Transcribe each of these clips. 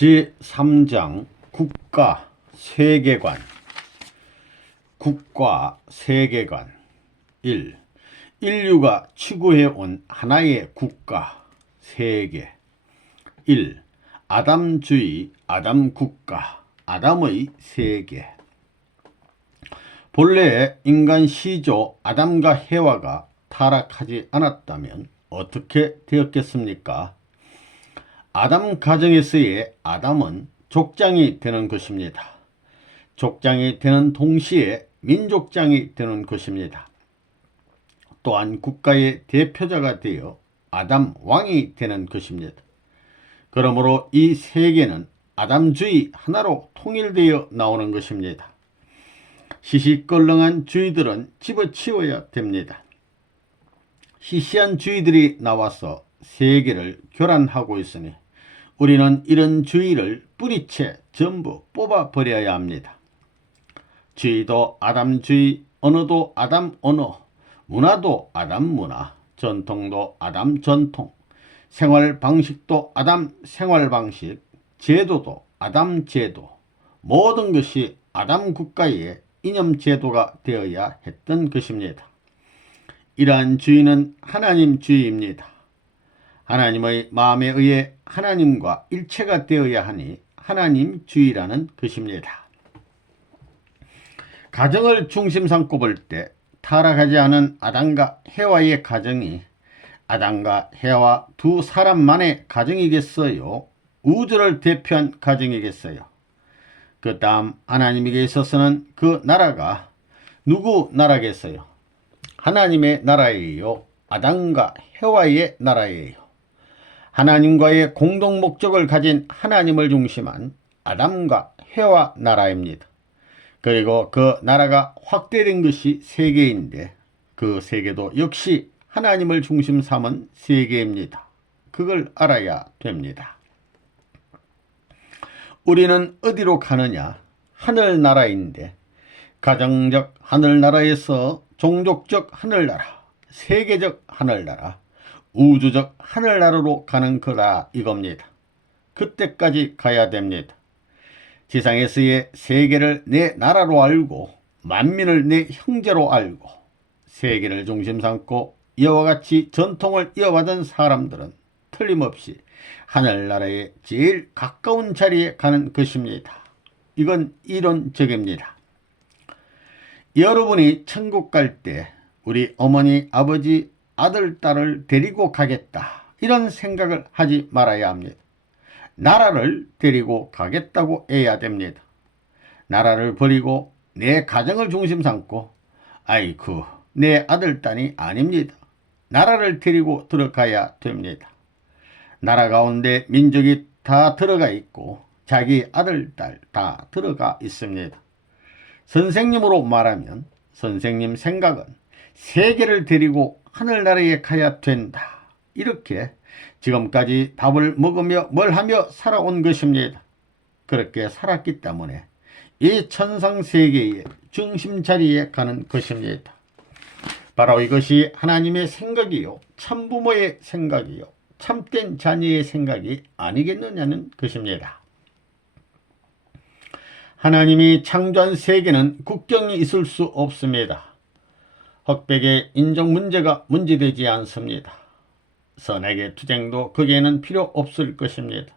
제3장 국가 세계관. 국가 세계관 1. 인류가 추구해온 하나의 국가 세계. 1. 아담주의, 아담국가, 아담의 세계. 본래 인간 시조 아담과 해와가 타락하지 않았다면 어떻게 되었겠습니까? 아담 가정에서의 아담은 족장이 되는 것입니다. 족장이 되는 동시에 민족장이 되는 것입니다. 또한 국가의 대표자가 되어 아담 왕이 되는 것입니다. 그러므로 이 세계는 아담주의 하나로 통일되어 나오는 것입니다. 시시껄렁한 주의들은 집어치워야 됩니다. 시시한 주의들이 나와서 세계를 교란하고 있으니 우리는 이런 주의를 뿌리채 전부 뽑아버려야 합니다. 주의도 아담주의, 언어도 아담 언어, 문화도 아담 문화, 전통도 아담 전통, 생활 방식도 아담 생활 방식, 제도도 아담 제도, 모든 것이 아담 국가의 이념 제도가 되어야 했던 것입니다. 이러한 주의는 하나님 주의입니다. 하나님의 마음에 의해 하나님과 일체가 되어야 하니 하나님 주의라는 것입니다. 가정을 중심 삼고 볼 때 타락하지 않은 아담과 해와의 가정이 아담과 해와 두 사람만의 가정이겠어요? 우주를 대표한 가정이겠어요? 그 다음 하나님에게 있어서는 그 나라가 누구 나라겠어요? 하나님의 나라예요? 아담과 해와의 나라예요? 하나님과의 공동 목적을 가진 하나님을 중심한 아담과 해와 나라입니다. 그리고 그 나라가 확대된 것이 세계인데 그 세계도 역시 하나님을 중심 삼은 세계입니다. 그걸 알아야 됩니다. 우리는 어디로 가느냐? 하늘나라인데 가정적 하늘나라에서 종족적 하늘나라, 세계적 하늘나라, 우주적 하늘나라로 가는 거다 이겁니다. 그때까지 가야 됩니다. 지상에서의 세계를 내 나라로 알고 만민을 내 형제로 알고 세계를 중심 삼고 이와 같이 전통을 이어받은 사람들은 틀림없이 하늘나라의 제일 가까운 자리에 가는 것입니다. 이건 이론적입니다. 여러분이 천국 갈 때 우리 어머니, 아버지, 아들, 딸을 데리고 가겠다 이런 생각을 하지 말아야 합니다. 나라를 데리고 가겠다고 해야 됩니다. 나라를 버리고 내 가정을 중심 삼고 아이쿠 내 아들, 딸이 아닙니다. 나라를 데리고 들어가야 됩니다. 나라 가운데 민족이 다 들어가 있고 자기 아들, 딸 다 들어가 있습니다. 선생님으로 말하면 선생님 생각은 세계를 데리고 하늘나라에 가야 된다. 이렇게 지금까지 밥을 먹으며 뭘 하며 살아온 것입니다. 그렇게 살았기 때문에 이 천상세계의 중심 자리에 가는 것입니다. 바로 이것이 하나님의 생각이요 참부모의 생각이요 참된 자녀의 생각이 아니겠느냐는 것입니다. 하나님이 창조한 세계는 국경이 있을 수 없습니다. 흑백의 인종 문제가 문제되지 않습니다. 선악의 투쟁도 거기에는 필요 없을 것입니다.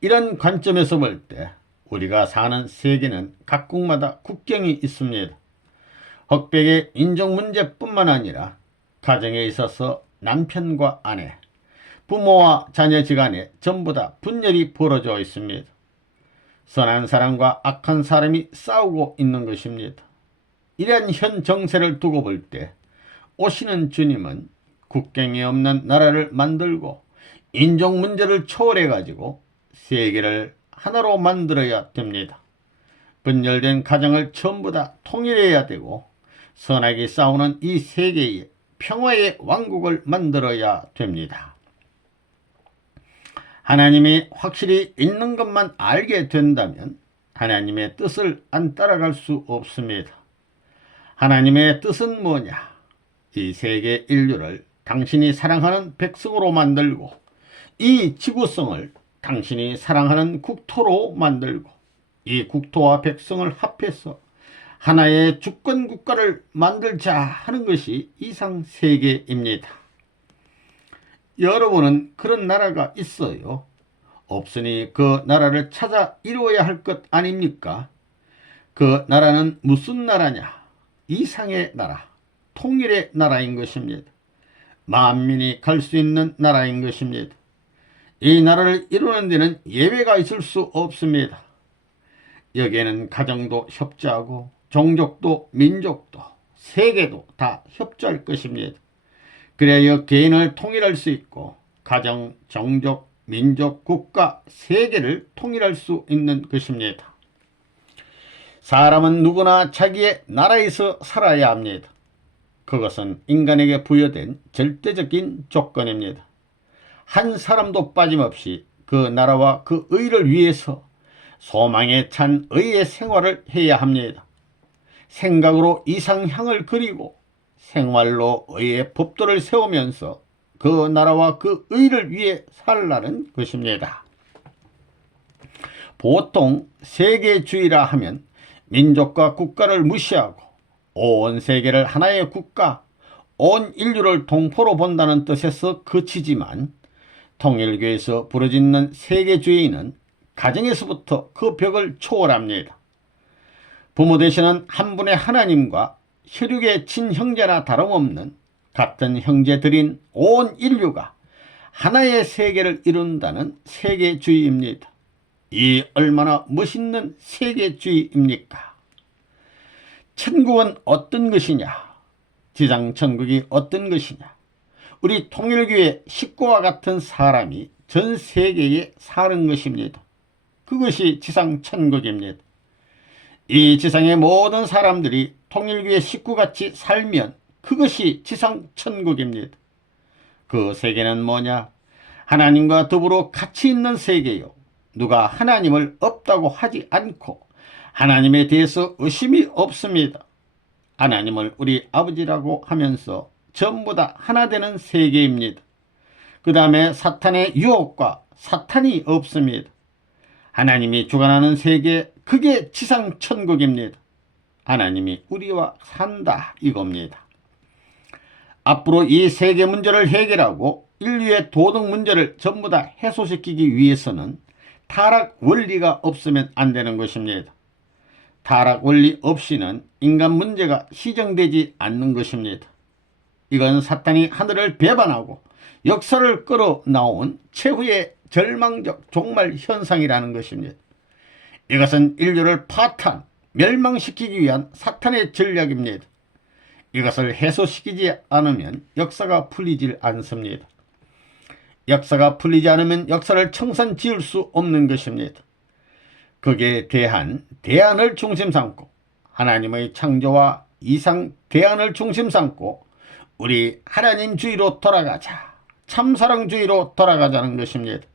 이런 관점에서 볼 때 우리가 사는 세계는 각국마다 국경이 있습니다. 흑백의 인종 문제뿐만 아니라 가정에 있어서 남편과 아내, 부모와 자녀지간에 전부 다 분열이 벌어져 있습니다. 선한 사람과 악한 사람이 싸우고 있는 것입니다. 이러한 현 정세를 두고 볼 때 오시는 주님은 국경이 없는 나라를 만들고 인종 문제를 초월해 가지고 세계를 하나로 만들어야 됩니다. 분열된 가정을 전부 다 통일해야 되고 선악이 싸우는 이 세계에 평화의 왕국을 만들어야 됩니다. 하나님이 확실히 있는 것만 알게 된다면 하나님의 뜻을 안 따라갈 수 없습니다. 하나님의 뜻은 뭐냐? 이 세계 인류를 당신이 사랑하는 백성으로 만들고 이 지구성을 당신이 사랑하는 국토로 만들고 이 국토와 백성을 합해서 하나의 주권 국가를 만들자 하는 것이 이상세계입니다. 여러분은 그런 나라가 있어요. 없으니 그 나라를 찾아 이루어야 할 것 아닙니까? 그 나라는 무슨 나라냐? 이상의 나라, 통일의 나라인 것입니다. 만민이 갈 수 있는 나라인 것입니다. 이 나라를 이루는 데는 예외가 있을 수 없습니다. 여기에는 가정도 협조하고 종족도 민족도 세계도 다 협조할 것입니다. 그래야 개인을 통일할 수 있고 가정, 종족, 민족, 국가, 세계를 통일할 수 있는 것입니다. 사람은 누구나 자기의 나라에서 살아야 합니다. 그것은 인간에게 부여된 절대적인 조건입니다. 한 사람도 빠짐없이 그 나라와 그 의를 위해서 소망에 찬 의의 생활을 해야 합니다. 생각으로 이상향을 그리고 생활로 의의 법도를 세우면서 그 나라와 그 의를 위해 살라는 것입니다. 보통 세계주의라 하면 민족과 국가를 무시하고 온 세계를 하나의 국가, 온 인류를 동포로 본다는 뜻에서 그치지만 통일교에서 부르짖는 세계주의는 가정에서부터 그 벽을 초월합니다. 부모 되시는 한 분의 하나님과 혈육의 친형제나 다름없는 같은 형제들인 온 인류가 하나의 세계를 이룬다는 세계주의입니다. 이 얼마나 멋있는 세계주의입니까? 천국은 어떤 것이냐? 지상천국이 어떤 것이냐? 우리 통일교의 식구와 같은 사람이 전 세계에 사는 것입니다. 그것이 지상천국입니다. 이 지상의 모든 사람들이 통일교의 식구같이 살면 그것이 지상천국입니다. 그 세계는 뭐냐? 하나님과 더불어 같이 있는 세계요. 누가 하나님을 없다고 하지 않고 하나님에 대해서 의심이 없습니다. 하나님을 우리 아버지라고 하면서 전부 다 하나 되는 세계입니다. 그 다음에 사탄의 유혹과 사탄이 없습니다. 하나님이 주관하는 세계, 그게 지상천국입니다. 하나님이 우리와 산다 이겁니다. 앞으로 이 세계 문제를 해결하고 인류의 도덕 문제를 전부 다 해소시키기 위해서는 타락 원리가 없으면 안 되는 것입니다. 타락 원리 없이는 인간 문제가 시정되지 않는 것입니다. 이건 사탄이 하늘을 배반하고 역사를 끌어나온 최후의 절망적 종말 현상이라는 것입니다. 이것은 인류를 파탄, 멸망시키기 위한 사탄의 전략입니다. 이것을 해소시키지 않으면 역사가 풀리질 않습니다. 역사가 풀리지 않으면 역사를 청산 지을 수 없는 것입니다. 거기에 대한 대안을 중심 삼고 하나님의 창조와 이상 대안을 중심 삼고 우리 하나님주의로 돌아가자, 참사랑주의로 돌아가자는 것입니다.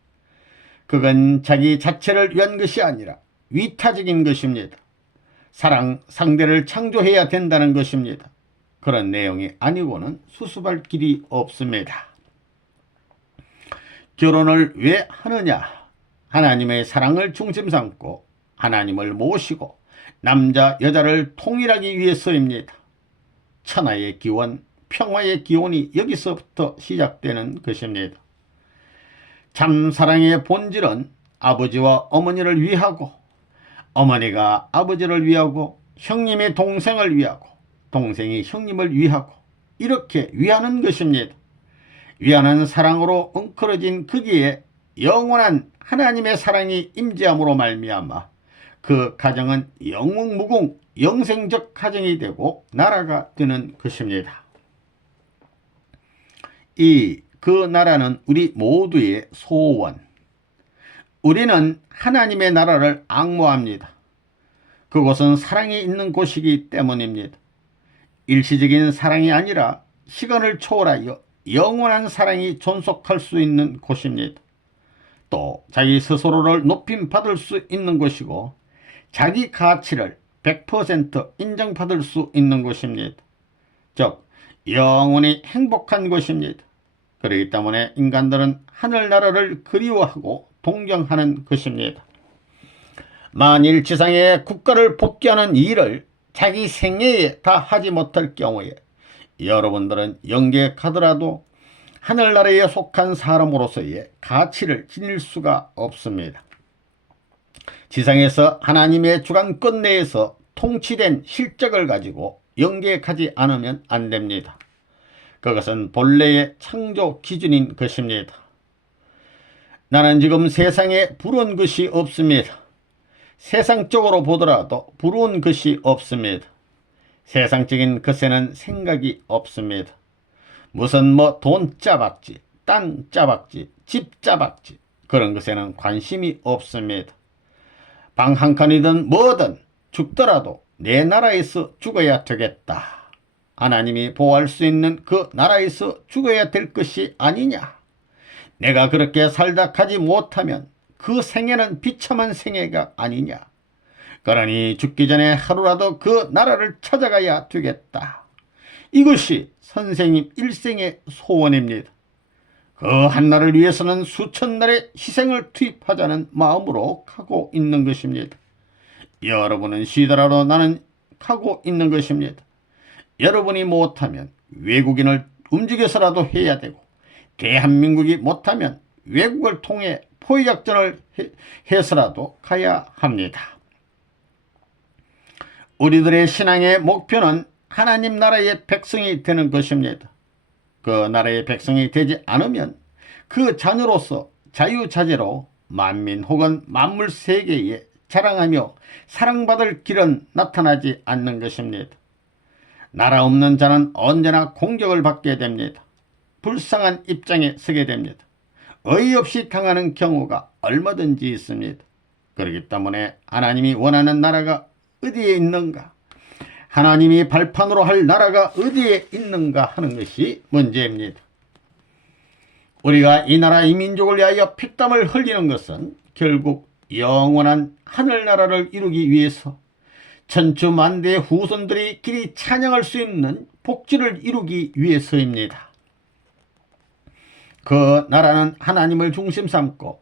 그건 자기 자체를 위한 것이 아니라 위타적인 것입니다. 사랑 상대를 창조해야 된다는 것입니다. 그런 내용이 아니고는 수습할 길이 없습니다. 결혼을 왜 하느냐? 하나님의 사랑을 중심 삼고 하나님을 모시고 남자 여자를 통일하기 위해서입니다. 천하의 기원, 평화의 기원이 여기서부터 시작되는 것입니다. 참 사랑의 본질은 아버지와 어머니를 위하고 어머니가 아버지를 위하고 형님이 동생을 위하고 동생이 형님을 위하고 이렇게 위하는 것입니다. 위하는 사랑으로 엉클어진 거기에 영원한 하나님의 사랑이 임재함으로 말미암아 그 가정은 영웅무궁 영생적 가정이 되고 나라가 되는 것입니다. 그 나라는 우리 모두의 소원. 우리는 하나님의 나라를 앙모합니다. 그곳은 사랑이 있는 곳이기 때문입니다. 일시적인 사랑이 아니라 시간을 초월하여 영원한 사랑이 존속할 수 있는 곳입니다. 또 자기 스스로를 높임받을 수 있는 곳이고 자기 가치를 100% 인정받을 수 있는 곳입니다. 즉 영원히 행복한 곳입니다. 그렇기 때문에 인간들은 하늘나라를 그리워하고 동경하는 것입니다. 만일 지상에 국가를 복귀하는 일을 자기 생애에 다 하지 못할 경우에 여러분들은 영계에 가더라도 하늘나라에 속한 사람으로서의 가치를 지닐 수가 없습니다. 지상에서 하나님의 주관권 내에서 통치된 실적을 가지고 영계에 가지 않으면 안 됩니다. 그것은 본래의 창조 기준인 것입니다. 나는 지금 세상에 부러운 것이 없습니다. 세상적으로 보더라도 부러운 것이 없습니다. 세상적인 것에는 생각이 없습니다. 무슨 돈 짜박지, 땅 짜박지, 집 짜박지 그런 것에는 관심이 없습니다. 방 한 칸이든 뭐든 죽더라도 내 나라에서 죽어야 되겠다. 하나님이 보호할 수 있는 그 나라에서 죽어야 될 것이 아니냐. 내가 그렇게 살다 가지 못하면 그 생애는 비참한 생애가 아니냐. 그러니 죽기 전에 하루라도 그 나라를 찾아가야 되겠다. 이것이 선생님 일생의 소원입니다. 그 한나를 위해서는 수천 날의 희생을 투입하자는 마음으로 가고 있는 것입니다. 여러분은 쉬더라도 나는 가고 있는 것입니다. 여러분이 못하면 외국인을 움직여서라도 해야 되고, 대한민국이 못하면 외국을 통해 포위작전을 해서라도 가야 합니다. 우리들의 신앙의 목표는 하나님 나라의 백성이 되는 것입니다. 그 나라의 백성이 되지 않으면 그 자녀로서 자유자재로 만민 혹은 만물 세계에 자랑하며 사랑받을 길은 나타나지 않는 것입니다. 나라 없는 자는 언제나 공격을 받게 됩니다. 불쌍한 입장에 서게 됩니다. 어이없이 당하는 경우가 얼마든지 있습니다. 그렇기 때문에 하나님이 원하는 나라가 어디에 있는가, 하나님이 발판으로 할 나라가 어디에 있는가 하는 것이 문제입니다. 우리가 이 나라 이 민족을 위하여 피땀을 흘리는 것은 결국 영원한 하늘나라를 이루기 위해서 천추만대의 후손들이 길이 찬양할 수 있는 복지를 이루기 위해서입니다. 그 나라는 하나님을 중심 삼고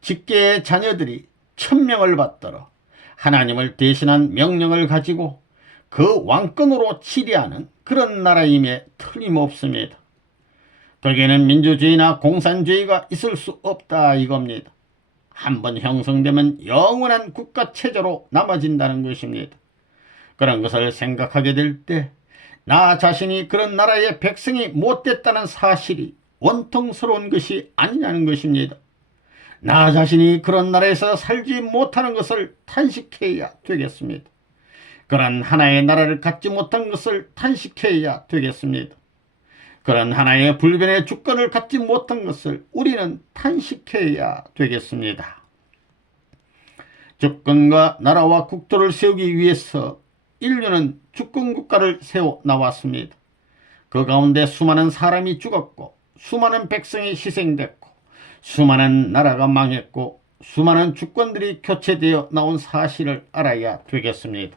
직계의 자녀들이 천명을 받들어 하나님을 대신한 명령을 가지고 그 왕권으로 치리하는 그런 나라임에 틀림없습니다. 거기에는 민주주의나 공산주의가 있을 수 없다 이겁니다. 한번 형성되면 영원한 국가체제로 남아진다는 것입니다. 그런 것을 생각하게 될 때 나 자신이 그런 나라의 백성이 못됐다는 사실이 원통스러운 것이 아니냐는 것입니다. 나 자신이 그런 나라에서 살지 못하는 것을 탄식해야 되겠습니다. 그런 하나의 나라를 갖지 못한 것을 탄식해야 되겠습니다. 그런 하나의 불변의 주권을 갖지 못한 것을 우리는 탄식해야 되겠습니다. 주권과 나라와 국토를 세우기 위해서 인류는 주권국가를 세워 나왔습니다. 그 가운데 수많은 사람이 죽었고 수많은 백성이 희생됐고 수많은 나라가 망했고 수많은 주권들이 교체되어 나온 사실을 알아야 되겠습니다.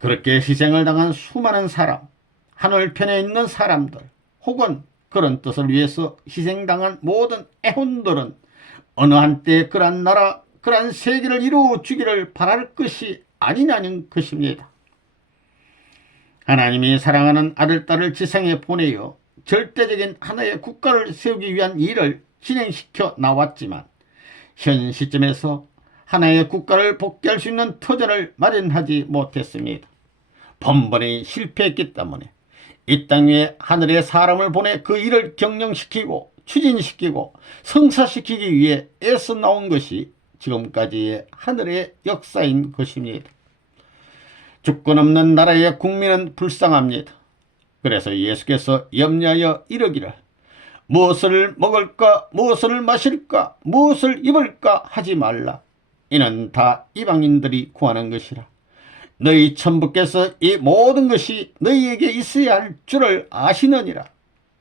그렇게 희생을 당한 수많은 사람, 하늘편에 있는 사람들 혹은 그런 뜻을 위해서 희생당한 모든 애혼들은 어느 한때 그러한 나라, 그러한 세계를 이루어주기를 바랄 것이 아니냐는 것입니다. 하나님이 사랑하는 아들, 딸을 지상에 보내어 절대적인 하나의 국가를 세우기 위한 일을 진행시켜 나왔지만 현 시점에서 하나의 국가를 복귀할 수 있는 터전을 마련하지 못했습니다. 번번이 실패했기 때문에 이 땅 위에 하늘의 사람을 보내 그 일을 경영시키고 추진시키고 성사시키기 위해 애써 나온 것이 지금까지의 하늘의 역사인 것입니다. 주권 없는 나라의 국민은 불쌍합니다. 그래서 예수께서 염려하여 이르기를 무엇을 먹을까, 무엇을 마실까, 무엇을 입을까 하지 말라. 이는 다 이방인들이 구하는 것이라. 너희 천부께서 이 모든 것이 너희에게 있어야 할 줄을 아시느니라.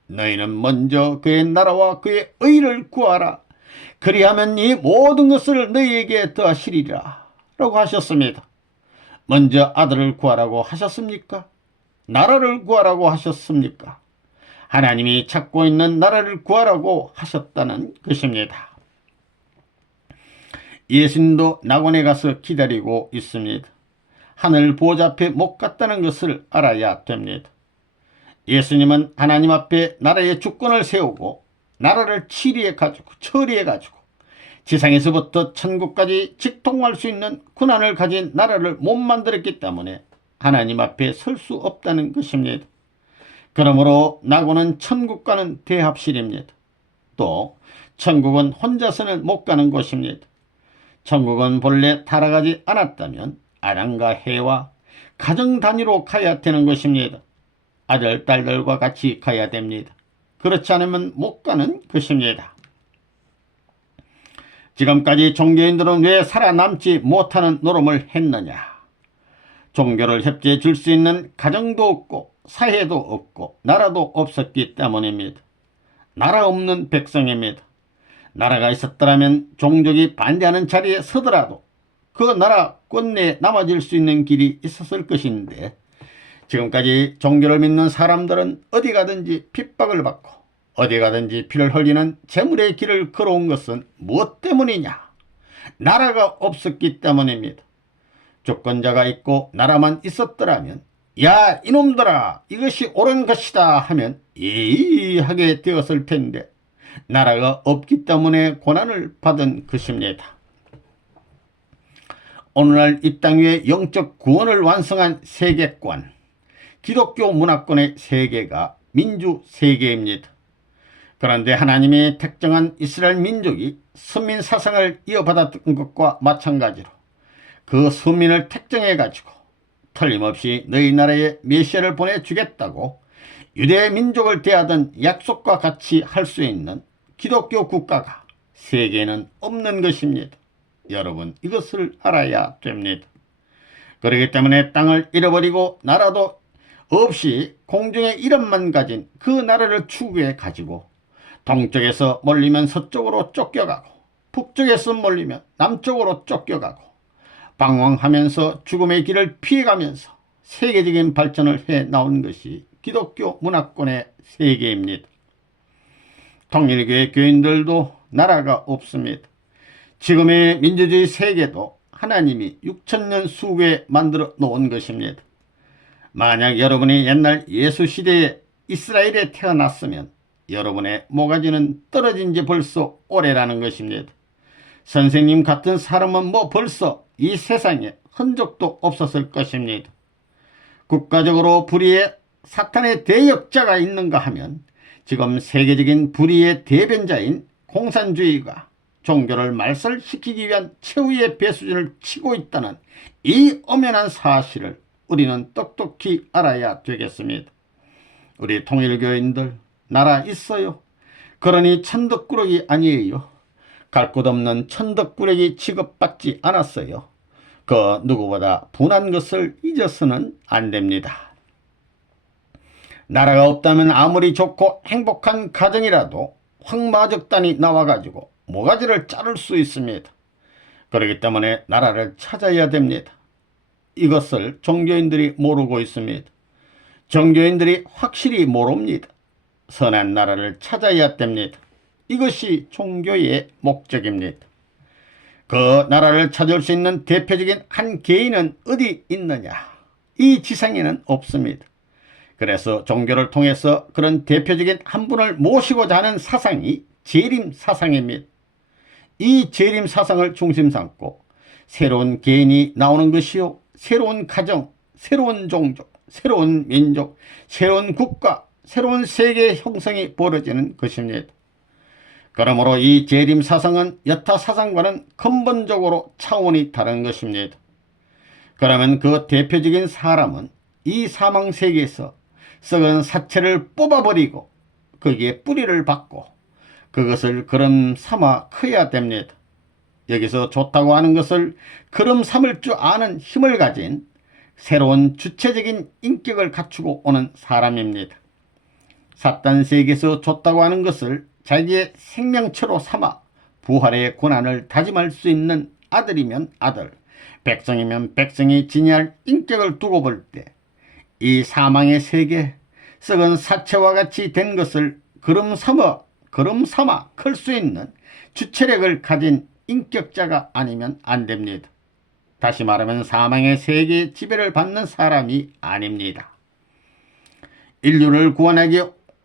너희는 먼저 그의 나라와 그의 의를 구하라. 그리하면 이 모든 것을 너희에게 더하시리라 라고 하셨습니다. 먼저 아들을 구하라고 하셨습니까? 나라를 구하라고 하셨습니까? 하나님이 찾고 있는 나라를 구하라고 하셨다는 것입니다. 예수님도 낙원에 가서 기다리고 있습니다. 하늘 보좌 앞에 못 갔다는 것을 알아야 됩니다. 예수님은 하나님 앞에 나라의 주권을 세우고 나라를 처리해가지고 지상에서부터 천국까지 직통할 수 있는 권한을 가진 나라를 못 만들었기 때문에 하나님 앞에 설 수 없다는 것입니다. 그러므로 낙원은 천국과는 대합실입니다. 또 천국은 혼자서는 못 가는 곳입니다. 천국은 본래 타락하지 않았다면 아담과 해와 가정 단위로 가야 되는 것입니다. 아들, 딸들과 같이 가야 됩니다. 그렇지 않으면 못 가는 것입니다. 지금까지 종교인들은 왜 살아남지 못하는 노름을 했느냐? 종교를 협조해 줄 수 있는 가정도 없고 사회도 없고 나라도 없었기 때문입니다. 나라 없는 백성입니다. 나라가 있었더라면 종족이 반대하는 자리에 서더라도 그 나라 권내에 남아질 수 있는 길이 있었을 것인데 지금까지 종교를 믿는 사람들은 어디 가든지 핍박을 받고 어디 가든지 피를 흘리는 재물의 길을 걸어온 것은 무엇 때문이냐? 나라가 없었기 때문입니다. 주권자가 있고 나라만 있었더라면 야 이놈들아 이것이 옳은 것이다 하면 예의하게 되었을 텐데 나라가 없기 때문에 고난을 받은 것입니다. 오늘날 이 땅 위에 영적 구원을 완성한 세계관, 기독교 문화권의 세계가 민주 세계입니다. 그런데 하나님이 택정한 이스라엘 민족이 선민 사상을 이어받았던 것과 마찬가지로 그 선민을 택정해가지고 틀림없이 너희 나라에 메시아를 보내주겠다고 유대 민족을 대하던 약속과 같이 할 수 있는 기독교 국가가 세계에는 없는 것입니다. 여러분 이것을 알아야 됩니다. 그렇기 때문에 땅을 잃어버리고 나라도 없이 공중의 이름만 가진 그 나라를 추구해 가지고 동쪽에서 몰리면 서쪽으로 쫓겨가고 북쪽에서 몰리면 남쪽으로 쫓겨가고 방황하면서 죽음의 길을 피해가면서 세계적인 발전을 해 나온 것이 기독교 문화권의 세계입니다. 통일교의 교인들도 나라가 없습니다. 지금의 민주주의 세계도 하나님이 6천년 수고에 만들어 놓은 것입니다. 만약 여러분이 옛날 예수시대에 이스라엘에 태어났으면 여러분의 모가지는 떨어진 지 벌써 오래라는 것입니다. 선생님 같은 사람은 벌써 이 세상에 흔적도 없었을 것입니다. 국가적으로 불의의 사탄의 대역자가 있는가 하면 지금 세계적인 불의의 대변자인 공산주의가 종교를 말살시키기 위한 최후의 배수진을 치고 있다는 이 엄연한 사실을 우리는 똑똑히 알아야 되겠습니다. 우리 통일교인들 나라 있어요. 그러니 천덕꾸러기 아니에요. 갈 곳 없는 천덕꾸러기 취급받지 않았어요. 그 누구보다 분한 것을 잊어서는 안 됩니다. 나라가 없다면 아무리 좋고 행복한 가정이라도 황마적단이 나와가지고 모가지를 자를 수 있습니다. 그렇기 때문에 나라를 찾아야 됩니다. 이것을 종교인들이 모르고 있습니다. 종교인들이 확실히 모릅니다. 선한 나라를 찾아야 됩니다. 이것이 종교의 목적입니다. 그 나라를 찾을 수 있는 대표적인 한 개인은 어디 있느냐? 이 지상에는 없습니다. 그래서 종교를 통해서 그런 대표적인 한 분을 모시고자 하는 사상이 재림 사상입니다. 이 재림 사상을 중심 삼고 새로운 개인이 나오는 것이요, 새로운 가정, 새로운 종족, 새로운 민족, 새로운 국가, 새로운 세계 형성이 벌어지는 것입니다. 그러므로 이 재림 사상은 여타 사상과는 근본적으로 차원이 다른 것입니다. 그러면 그 대표적인 사람은 이 사망 세계에서 썩은 사체를 뽑아버리고 거기에 뿌리를 박고 그것을 그름 삼아 커야 됩니다. 여기서 좋다고 하는 것을 그름 삼을 줄 아는 힘을 가진 새로운 주체적인 인격을 갖추고 오는 사람입니다. 사탄 세계에서 좋다고 하는 것을 자기의 생명체로 삼아 부활의 고난을 다짐할 수 있는 아들이면 아들, 백성이면 백성이 지니할 인격을 두고 볼 때 이 사망의 세계, 썩은 사체와 같이 된 것을 그름 삼아 클 수 있는 주체력을 가진 인격자가 아니면 안 됩니다. 다시 말하면 사망의 세계의 지배를 받는 사람이 아닙니다. 인류를 구원하기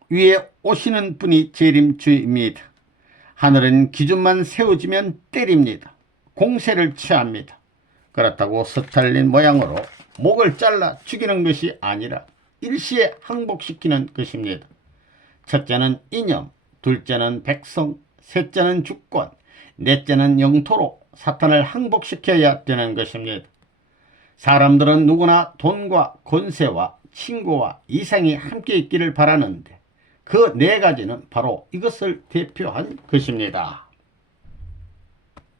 위해 오시는 분이 재림주입니다. 하늘은 기준만 세워지면 때립니다. 공세를 취합니다. 그렇다고 스탈린 모양으로 목을 잘라 죽이는 것이 아니라 일시에 항복시키는 것입니다. 첫째는 이념, 둘째는 백성, 셋째는 주권, 넷째는 영토로 사탄을 항복시켜야 되는 것입니다. 사람들은 누구나 돈과 권세와 친구와 이상이 함께 있기를 바라는데 그 네 가지는 바로 이것을 대표한 것입니다.